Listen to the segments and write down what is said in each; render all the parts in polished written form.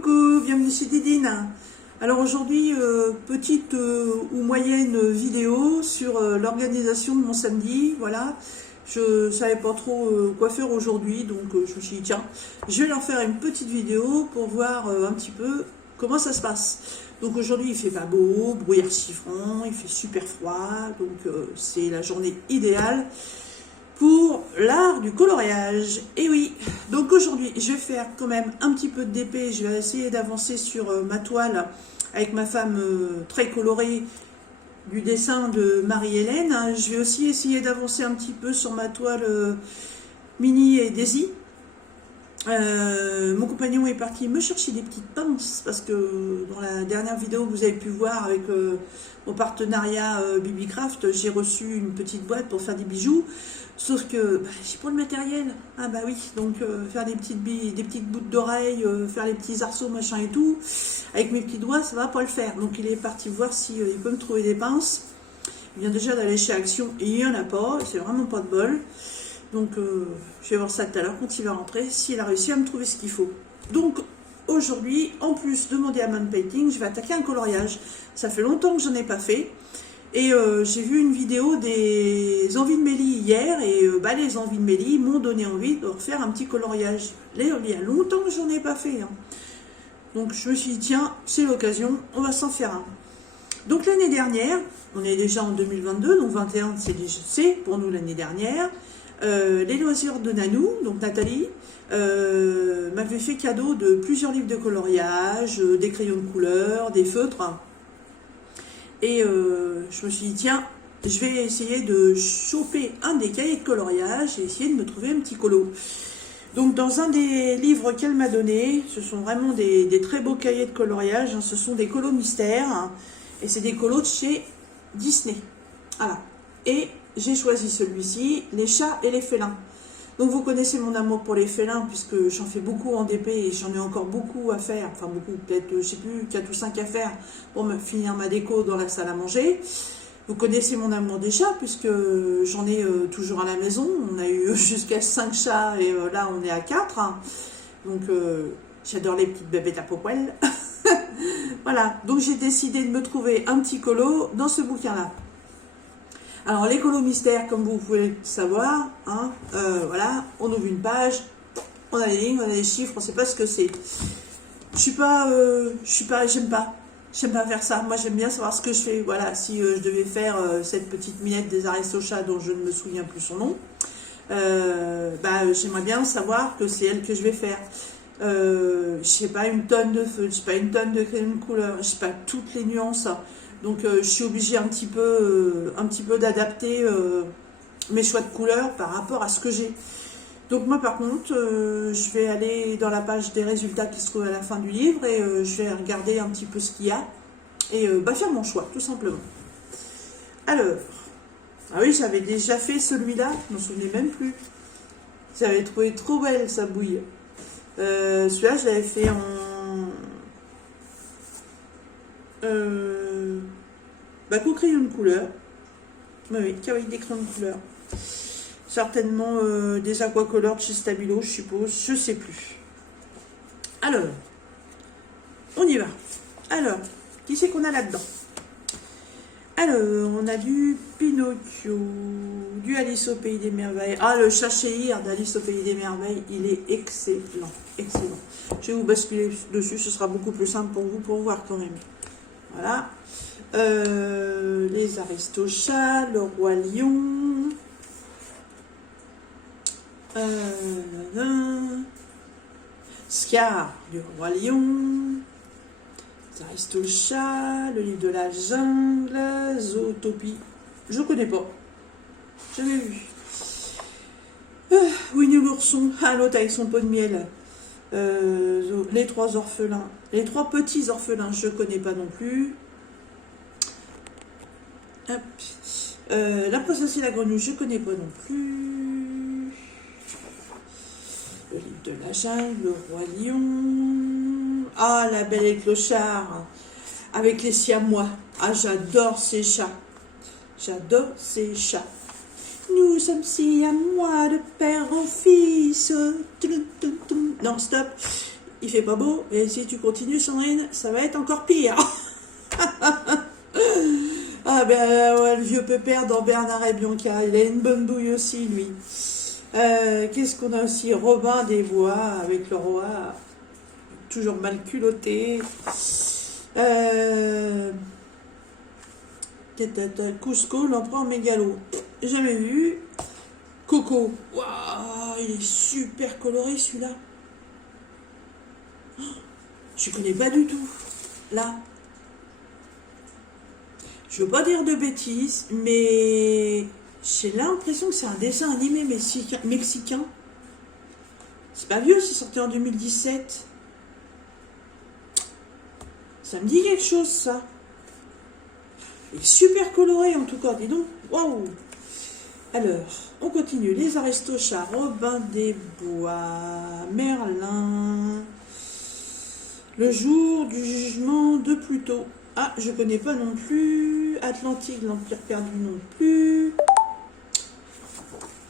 coucou, bienvenue chez Didine. Alors aujourd'hui, petite ou moyenne vidéo sur l'organisation de mon samedi, voilà. Je savais pas trop quoi faire aujourd'hui, donc je me suis dit tiens, je vais leur faire une petite vidéo pour voir un petit peu comment ça se passe. Donc aujourd'hui il fait pas beau, brouillard chiffrant, il fait super froid, donc c'est la journée idéale pour l'art du coloriage. Et oui, donc aujourd'hui je vais faire quand même un petit peu de DP, je vais essayer d'avancer sur ma toile avec ma femme très colorée du dessin de Marie-Hélène. Je vais aussi essayer d'avancer un petit peu sur ma toile Minnie et Daisy. Mon compagnon est parti me chercher des petites pinces parce que dans la dernière vidéo que vous avez pu voir avec mon partenariat Bibicraft, j'ai reçu une petite boîte pour faire des bijoux, sauf que j'ai pas le matériel. Ah bah oui, donc faire des petites boucles d'oreilles, faire les petits arceaux machin et tout, avec mes petits doigts ça va pas le faire. Donc il est parti voir si il peut me trouver des pinces. Il vient déjà d'aller chez Action et il y en a pas, c'est vraiment pas de bol. Donc je vais voir ça tout à l'heure quand il va rentrer, s'il a réussi à me trouver ce qu'il faut. Donc aujourd'hui, en plus de mon diamond painting, je vais attaquer un coloriage. Ça fait longtemps que je n'en ai pas fait. Et j'ai vu une vidéo des envies de Mélie hier. Et les envies de Mélie m'ont donné envie de refaire un petit coloriage. Là, il y a longtemps que j'en ai pas fait. Donc je me suis dit, tiens, c'est l'occasion, on va s'en faire un. Donc l'année dernière, on est déjà en 2022, donc 21 c'est pour nous l'année dernière. Les loisirs de Nanou, donc Nathalie, m'avait fait cadeau de plusieurs livres de coloriage, des crayons de couleur, des feutres. Et je me suis dit, tiens, je vais essayer de choper un des cahiers de coloriage et essayer de me trouver un petit colo. Donc dans un des livres qu'elle m'a donné, ce sont vraiment des très beaux cahiers de coloriage, ce sont des colos mystères, et c'est des colos de chez Disney. Voilà. Et j'ai choisi celui-ci, les chats et les félins. Donc vous connaissez mon amour pour les félins, puisque j'en fais beaucoup en DP et j'en ai encore beaucoup à faire, enfin beaucoup, peut-être, je sais plus, 4 ou 5 à faire pour me finir ma déco dans la salle à manger. Vous connaissez mon amour des chats, puisque j'en ai toujours à la maison. On a eu jusqu'à 5 chats et là on est à 4. Donc j'adore les petites bébêtes à poil. Voilà, donc j'ai décidé de me trouver un petit colo dans ce bouquin-là. Alors les colos mystères, comme vous pouvez le savoir, voilà, on ouvre une page, on a des lignes, on a des chiffres, on ne sait pas ce que c'est. J'aime pas faire ça. Moi j'aime bien savoir ce que je fais. Voilà, si je devais faire cette petite minette des Aristochats dont je ne me souviens plus son nom, j'aimerais bien savoir que c'est elle que je vais faire. Je sais pas, une tonne de feu, je sais pas, une tonne de crayon de couleur, je sais pas, toutes les nuances. Donc je suis obligée un petit peu d'adapter mes choix de couleurs par rapport à ce que j'ai. Donc moi par contre, je vais aller dans la page des résultats qui se trouve à la fin du livre et je vais regarder un petit peu ce qu'il y a et faire mon choix, tout simplement. Alors, ah oui, j'avais déjà fait celui-là, je ne me souvenais même plus. J'avais trouvé trop belle sa bouille. Celui-là, je l'avais fait en... qu'au crayon de couleur. Oui, qu'avec des crayons de couleur. Certainement des aquacolors de chez Stabilo, je suppose. Je sais plus. Alors, on y va. Alors, qui c'est qu'on a là-dedans? Alors, on a du Pinocchio, du Alice au Pays des Merveilles. Ah, le chat chéhir d'Alice au Pays des Merveilles, il est excellent. Excellent. Je vais vous basculer dessus, ce sera beaucoup plus simple pour vous pour voir quand même. Voilà. Les Aristochats, le Roi Lion. Scar du Roi Lion. Les Aristochats, le livre de la jungle, Zootopie. Je connais pas. Jamais vu. Winnie l'ourson. Ah, l'autre avec son pot de miel. Les trois orphelins. Les trois petits orphelins, je connais pas non plus. Hop. La princesse et la grenouille, je connais pas non plus. Le livre de la jungle, le roi lion. Ah, la belle et le clochard. Avec les siamois. Ah, j'adore ces chats. J'adore ces chats. Nous sommes siamois de père en fils. Non, stop. il fait pas beau, et si tu continues, Sandrine, ça va être encore pire. Ah ben ouais, le vieux pépère dans Bernard et Bianca, il a une bonne bouille aussi, lui. Qu'est-ce qu'on a aussi? Robin des Bois avec le roi, toujours mal culotté. Cusco, l'empereur mégalo, jamais vu. Coco, waouh, il est super coloré celui-là. Je connais pas du tout. Là, je veux pas dire de bêtises, mais j'ai l'impression que c'est un dessin animé mexicain. C'est pas vieux, c'est sorti en 2017. Ça me dit quelque chose, ça. Il est super coloré, en tout cas, dis donc. Waouh! Alors, on continue. Les Aristochats, Robin des Bois, Merlin, le jour du jugement de Pluto. Ah, je connais pas non plus. Atlantique, l'Empire perdu non plus.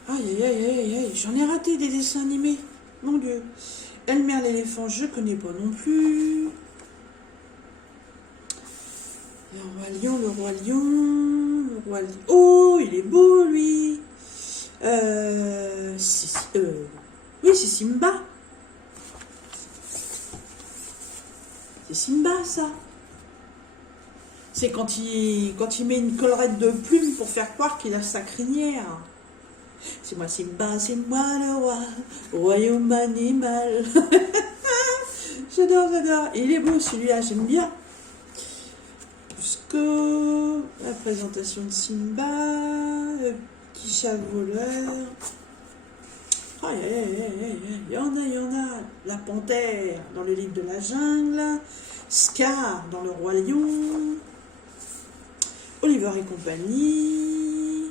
Aïe, aïe, aïe, aïe, aïe. J'en ai raté des dessins animés. Mon Dieu. Elmer l'éléphant, je connais pas non plus. Le roi lion, le roi lion, le roi lion. Oh, il est beau, lui. Oui, c'est Simba. C'est Simba, ça. C'est quand il met une collerette de plumes pour faire croire qu'il a sa crinière. C'est moi Simba, c'est moi le roi, royaume animal. J'adore, j'adore. Il est beau celui-là, j'aime bien. Cusco, la présentation de Simba, le petit chat voleur. Oh, il y en a, il y en a. La panthère dans le livre de la jungle, Scar dans le roi lion, Oliver et compagnie,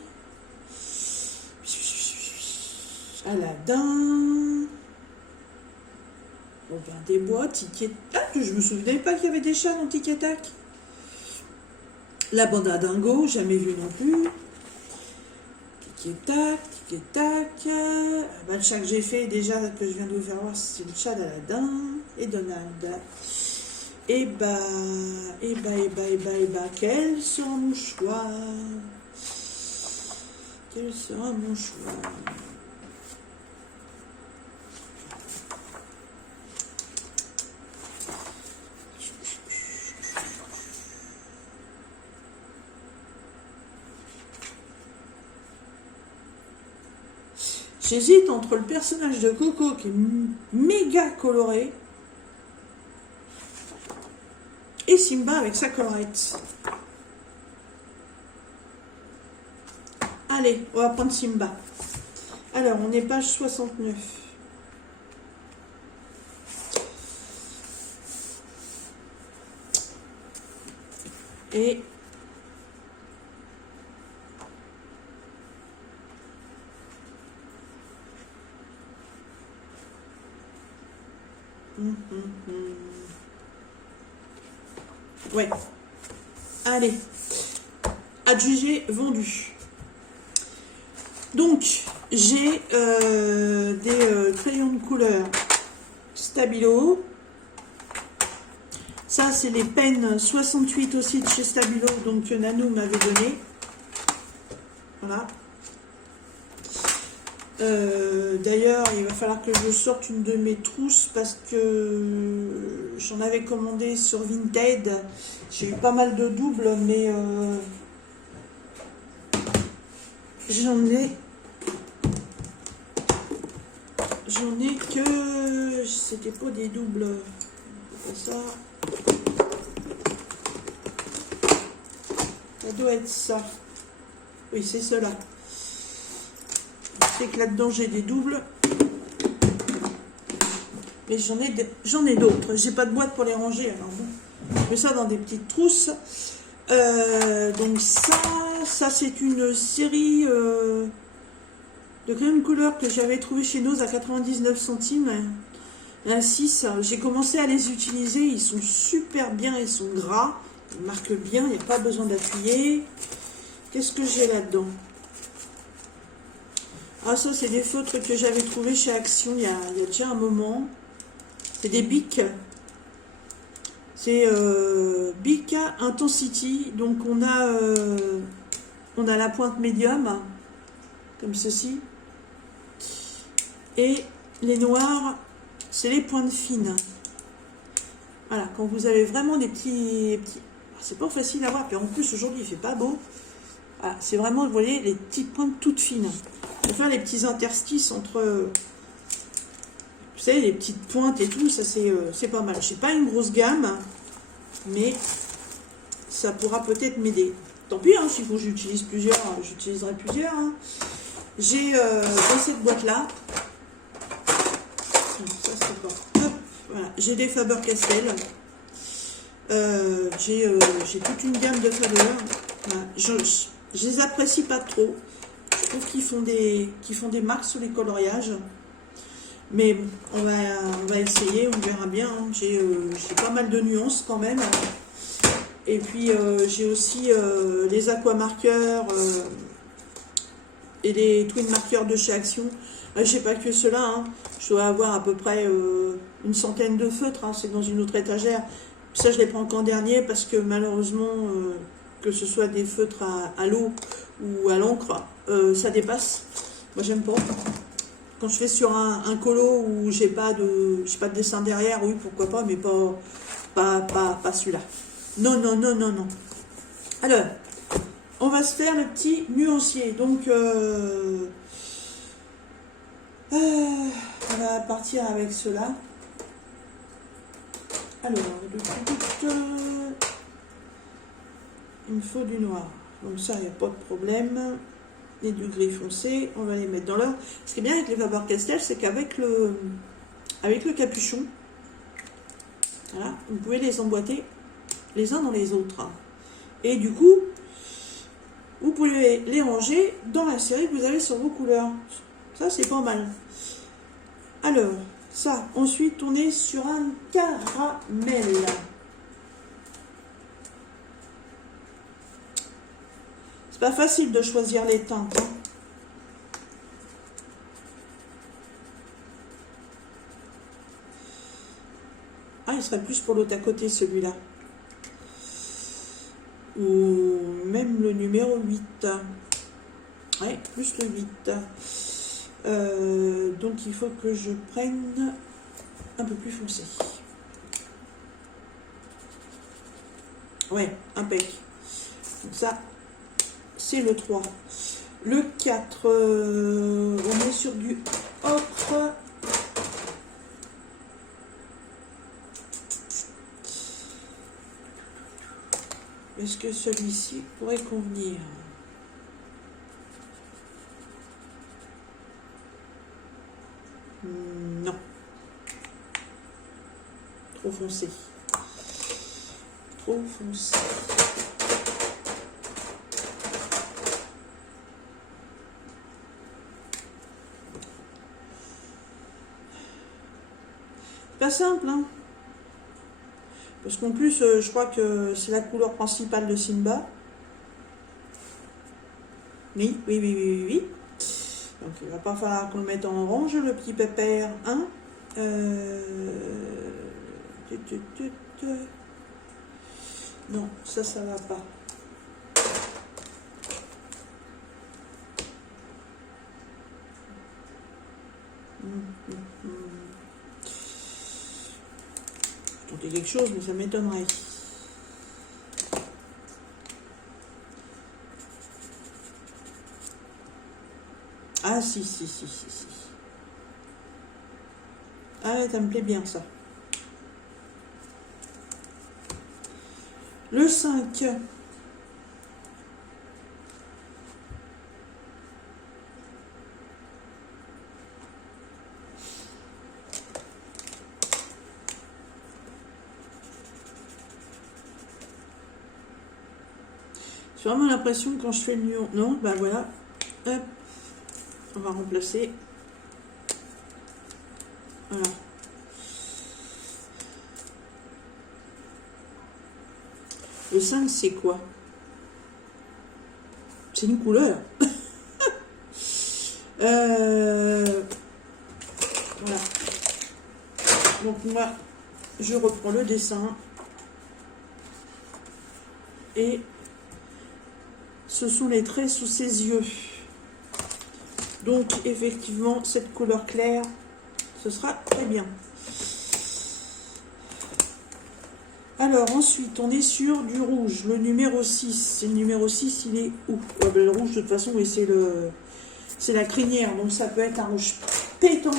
Aladdin, Robin des Bois, Tic et Tac. Je me souvenais pas qu'il y avait des chats dans Tic et Tac. La bande à Dingo, jamais vu non plus. Tic et tac. Ben, le chat que j'ai fait déjà, que je viens de vous faire voir, c'est le chat d'Aladin et Donald. Et bah, quel sera mon choix? Quel sera mon choix? J'hésite entre le personnage de Coco qui est méga coloré et Simba avec sa collerette. Allez, on va prendre Simba. Alors, on est page 69. Et ouais. Allez. Adjugé, vendu. Donc, j'ai des crayons de couleur Stabilo. Ça, c'est les pennes 68 aussi de chez Stabilo, donc que Nanou m'avait donné. Voilà. D'ailleurs, il va falloir que je sorte une de mes trousses parce que j'en avais commandé sur Vinted. J'ai eu pas mal de doubles, mais j'en ai que c'était pas des doubles. Ça doit être ça. Oui, c'est cela. C'est que là-dedans j'ai des doubles, mais j'en ai d'autres. J'ai pas de boîte pour les ranger, alors bon, je mets ça dans des petites trousses. Donc ça c'est une série de crayons de couleur que j'avais trouvé chez Nose à 99 centimes. Un 6, j'ai commencé à les utiliser, ils sont super bien, ils sont gras, ils marquent bien, il n'y a pas besoin d'appuyer. Qu'est-ce que j'ai là-dedans? Ah, ça, c'est des feutres que j'avais trouvé chez Action il y a déjà un moment. C'est des Bic. C'est Bic Intensity. Donc on a la pointe médium, comme ceci. Et les noirs, c'est les pointes fines. Voilà, quand vous avez vraiment des petits... C'est pas facile à voir, puis en plus aujourd'hui il fait pas beau. Voilà, c'est vraiment, vous voyez, les petites pointes toutes fines. Pour faire les petits interstices entre... Vous savez, les petites pointes et tout, ça c'est pas mal. Je n'ai pas une grosse gamme, mais ça pourra peut-être m'aider. Tant pis, hein, s'il faut que j'utilise plusieurs, j'utiliserai plusieurs. Hein. J'ai dans cette boîte-là, voilà, j'ai des Faber-Castell. J'ai toute une gamme de Faber. Voilà. Je les apprécie pas trop. Je trouve qu'ils font des marques sur les coloriages. Mais bon, on va essayer, on verra bien. Hein. J'ai pas mal de nuances quand même. Et puis j'ai aussi les aquamarqueurs et les twin marqueurs de chez Action. Je sais pas que ceux-là. Hein. Je dois avoir à peu près une centaine de feutres. Hein. C'est dans une autre étagère. Ça, je les prends qu'en dernier parce que malheureusement, que ce soit des feutres à l'eau ou à l'encre, ça dépasse. Moi, j'aime pas. Quand je fais sur un colo où j'ai pas de dessin derrière, oui, pourquoi pas, mais pas celui-là. Non, non, non, non, non. Alors, on va se faire le petit nuancier. Donc, on va partir avec cela. Alors, il me faut du noir. Donc ça, il n'y a pas de problème. Et du gris foncé, on va les mettre dans l'ordre. Ce qui est bien avec les Faber-Castell, c'est qu'avec le capuchon, voilà, vous pouvez les emboîter les uns dans les autres. Et du coup, vous pouvez les ranger dans la série que vous avez sur vos couleurs. Ça, c'est pas mal. Alors, ça, ensuite, on est sur un caramel. C'est pas facile de choisir les teintes. Hein. Ah, il serait plus pour l'autre à côté, celui-là. Ou même le numéro 8. Ouais, plus le 8. Donc, il faut que je prenne un peu plus foncé. Ouais, impec. Donc ça, c'est le 3. Le 4, on est sur du ocre. Est-ce que celui-ci pourrait convenir? Non. Trop foncé. Trop foncé. Pas simple, hein. Parce qu'en plus, je crois que c'est la couleur principale de Simba. Oui, oui, oui, oui, oui. Donc, il va pas falloir qu'on le mette en orange, le petit pépère. Hein. Non, ça va pas. Tenter quelque chose, mais ça m'étonnerait. Ah, si. Ah, ouais, ça me plaît bien, ça. Le 5. J'ai vraiment l'impression que quand je fais le lion... Non, ben voilà. Hop. On va remplacer. Voilà. Le 5, c'est quoi? C'est une couleur. Voilà. Donc moi, je reprends le dessin. Et ce sont les traits sous ses yeux. Donc effectivement, cette couleur claire, ce sera très bien. Alors ensuite, on est sur du rouge, le numéro 6. Et le numéro 6, il est où? Ouais, ben, le rouge, de toute façon, oui, c'est la crinière. Donc ça peut être un rouge pétant.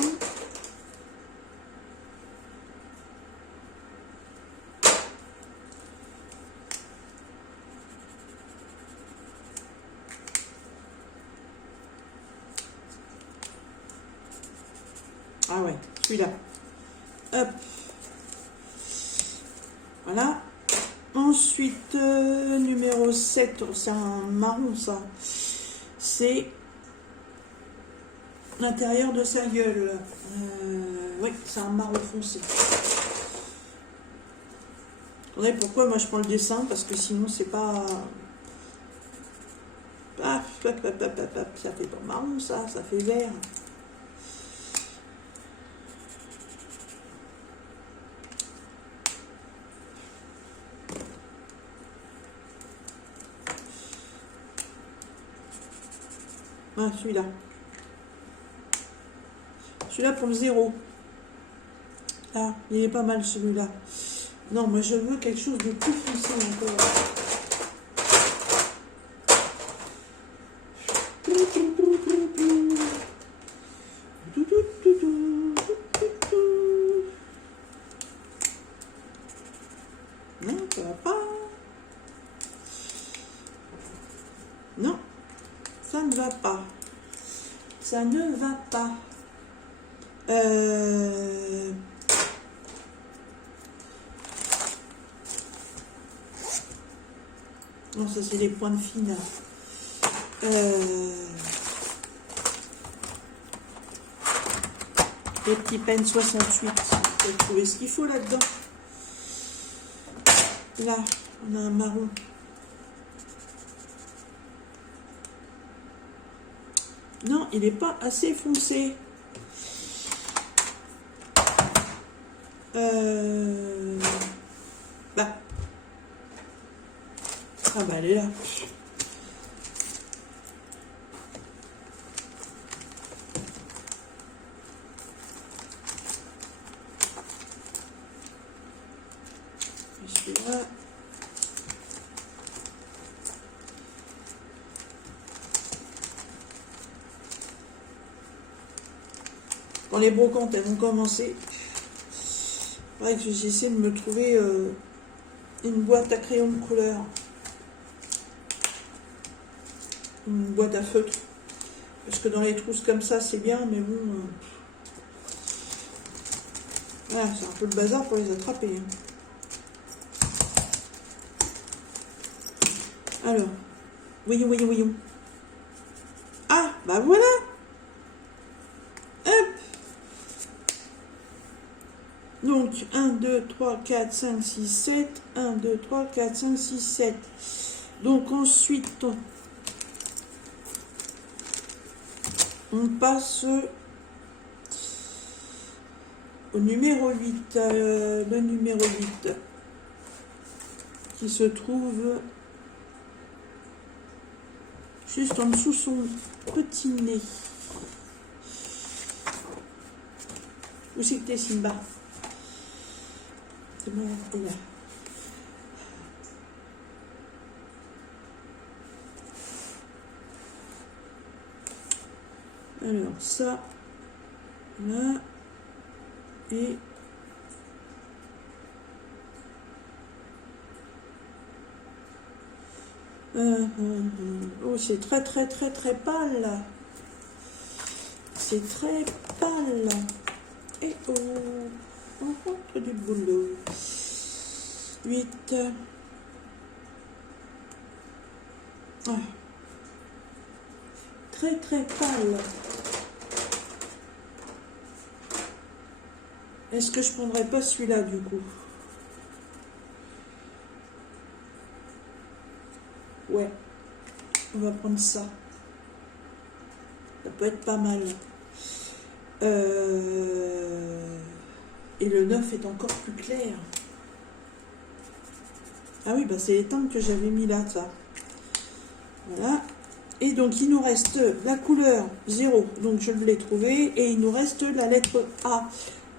Ah ouais, celui-là. Hop. Voilà. Ensuite, numéro 7, c'est un marron ça. C'est l'intérieur de sa gueule. Oui, c'est un marron foncé. Attendez, pourquoi moi je prends le dessin? Parce que sinon c'est pas... Paf, paf, paf, paf, paf, paf. Ça fait pas marron ça fait vert. Ah, celui-là. Celui-là pour le 0. Ah, il est pas mal celui-là. Non, moi je veux quelque chose de plus foncé encore. Non, ça va pas. Non, ça ne va pas. Ça ne va pas. Non, ça c'est les points de fine. Les petits pens 68. On peut trouver ce qu'il faut là-dedans. Là, on a un marron. Non, il n'est pas assez foncé. Bah. Ah bah elle est là. Et celui-là. Quand les brocantes elles vont commencer, ouais, j'essaie de me trouver une boîte à crayon de couleur, une boîte à feutre, parce que dans les trousses comme ça c'est bien, mais bon, ouais, c'est un peu le bazar pour les attraper. Alors, voyons, voyons, voyons. Ah, bah voilà. Hop. Donc, 1, 2, 3, 4, 5, 6, 7. 1, 2, 3, 4, 5, 6, 7. Donc, ensuite, on passe au numéro 8. Le numéro 8 qui se trouve juste en dessous son petit nez. Où c'est que t'es, Simba? C'est bon, t'es là. Alors, ça, là, et... Oh, c'est très, très, très, très pâle. C'est très pâle. Et oh, on rentre du boulot. 8. Ah. Très, très pâle. Est-ce que je prendrais pas celui-là du coup? Ouais, on va prendre ça. Ça peut être pas mal. Et le 9 est encore plus clair. Ah oui, bah c'est les teintes que j'avais mis là, ça. Voilà. Et donc, il nous reste la couleur 0. Donc, je l'ai trouvé. Et il nous reste la lettre A.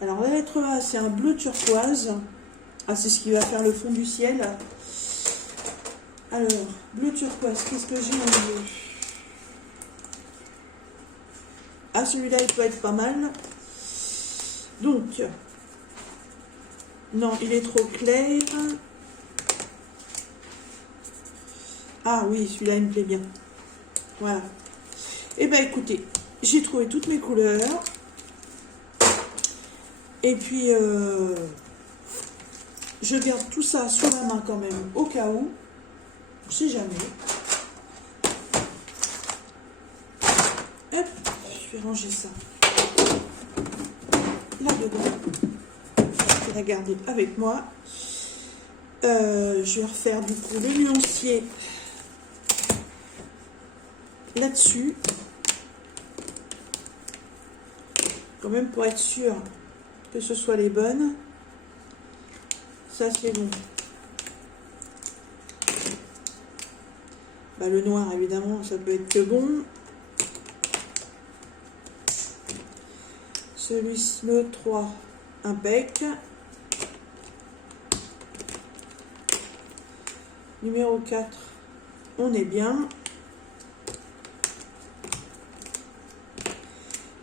Alors, la lettre A, c'est un bleu turquoise. Ah, c'est ce qui va faire le fond du ciel. Alors, bleu turquoise, qu'est-ce que j'ai en bleu? Ah, celui-là, il peut être pas mal. Donc, non, il est trop clair. Ah oui, celui-là, il me plaît bien. Voilà. Et bien, écoutez, j'ai trouvé toutes mes couleurs. Et puis, je garde tout ça sous la main quand même, au cas où. Je sais jamais. Hop, je vais ranger ça là-dedans. Je vais la garder avec moi. Je vais refaire du coup le nuancier là-dessus. Quand même pour être sûr que ce soit les bonnes. Ça c'est bon. Bah, le noir évidemment ça peut être que bon. Celui-ci le 3 impec. Numéro 4 on est bien.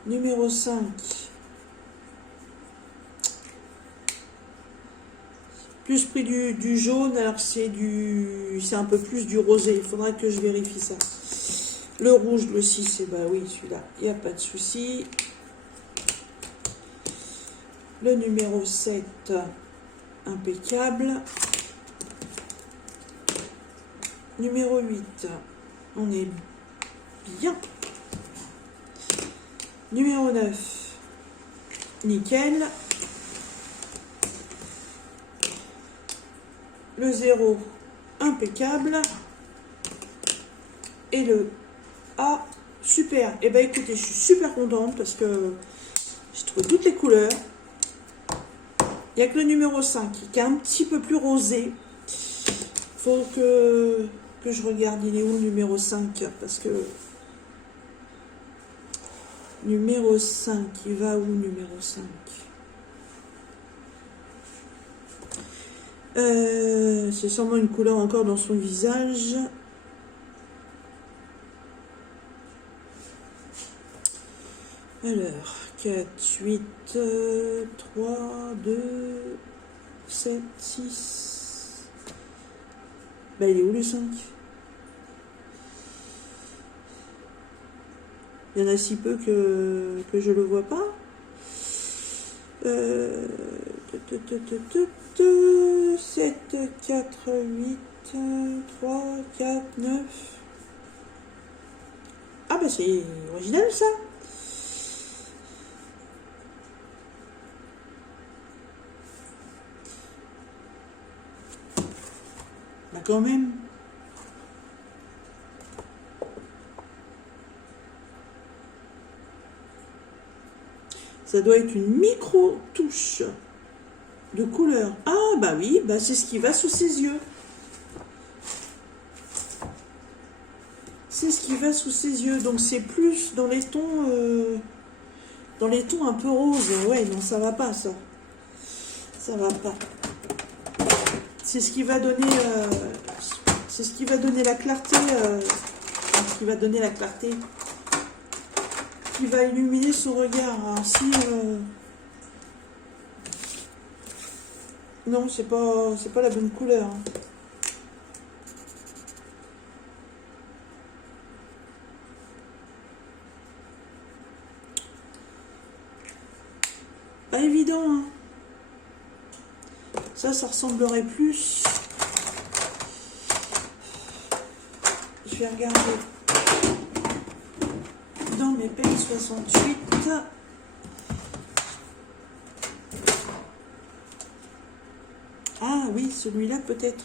Numéro 5 plus pris du jaune, alors c'est un peu plus du rosé, il faudra que je vérifie ça. Le rouge, le 6, et bah oui, celui-là, il n'y a pas de souci. Le numéro 7, impeccable. Numéro 8, on est bien. Numéro 9, nickel. Le 0, impeccable. Et le A, super. Et ben écoutez, je suis super contente parce que j'ai trouvé toutes les couleurs. Il n'y a que le numéro 5 qui est un petit peu plus rosé. Faut que je regarde, il est où le numéro 5? Parce que numéro 5, il va où numéro 5? C'est sûrement une couleur encore dans son visage. Alors, 4, 8, 3, 2, 7, 6. Ben, il est où le 5? Il y en a si peu que je le vois pas. 7, 4, 8, 3, 4, 9. Ah bah c'est original ça. Bah quand même. Ça doit être une micro-touche de couleur. Ah bah oui, bah c'est ce qui va sous ses yeux. C'est ce qui va sous ses yeux. Donc c'est plus dans les tons un peu roses. Ouais, non, ça va pas ça. Ça va pas. C'est ce qui va donner c'est ce qui va donner la clarté ce qui va donner la clarté qui va illuminer son regard. Alors, si non, c'est pas la bonne couleur. Pas évident, hein. Ça ressemblerait plus. Je vais regarder dans mes peines 68. Ah oui, celui-là peut-être.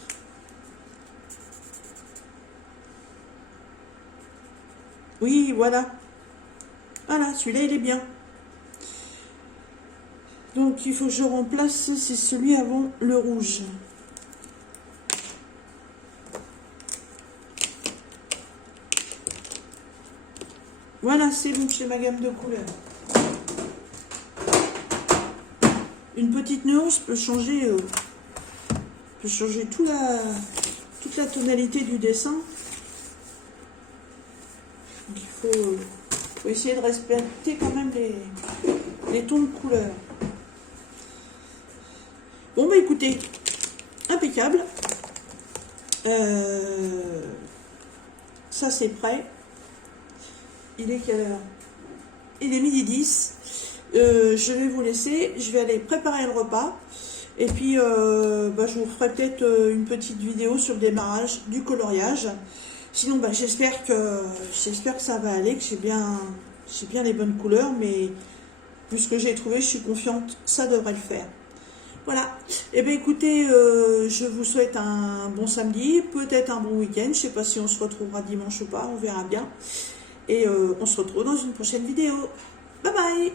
Oui, voilà. Voilà, celui-là il est bien. Donc il faut que je remplace, c'est celui avant le rouge. Voilà, c'est bon, c'est ma gamme de couleurs. Une petite nuance peut changer toute la tonalité du dessin. Donc il faut essayer de respecter quand même les tons de couleur. Bon bah écoutez, impeccable. Ça c'est prêt. Il est quelle heure? Il est midi 10. Je vais vous laisser. Je vais aller préparer le repas. Et puis bah, je vous ferai peut-être une petite vidéo sur le démarrage du coloriage. Sinon bah, j'espère que ça va aller, que j'ai bien les bonnes couleurs, mais vu ce que j'ai trouvé, je suis confiante, ça devrait le faire. Voilà. Et bien écoutez, je vous souhaite un bon samedi, peut-être un bon week-end. Je ne sais pas si on se retrouvera dimanche ou pas, on verra bien. Et on se retrouve dans une prochaine vidéo. Bye bye!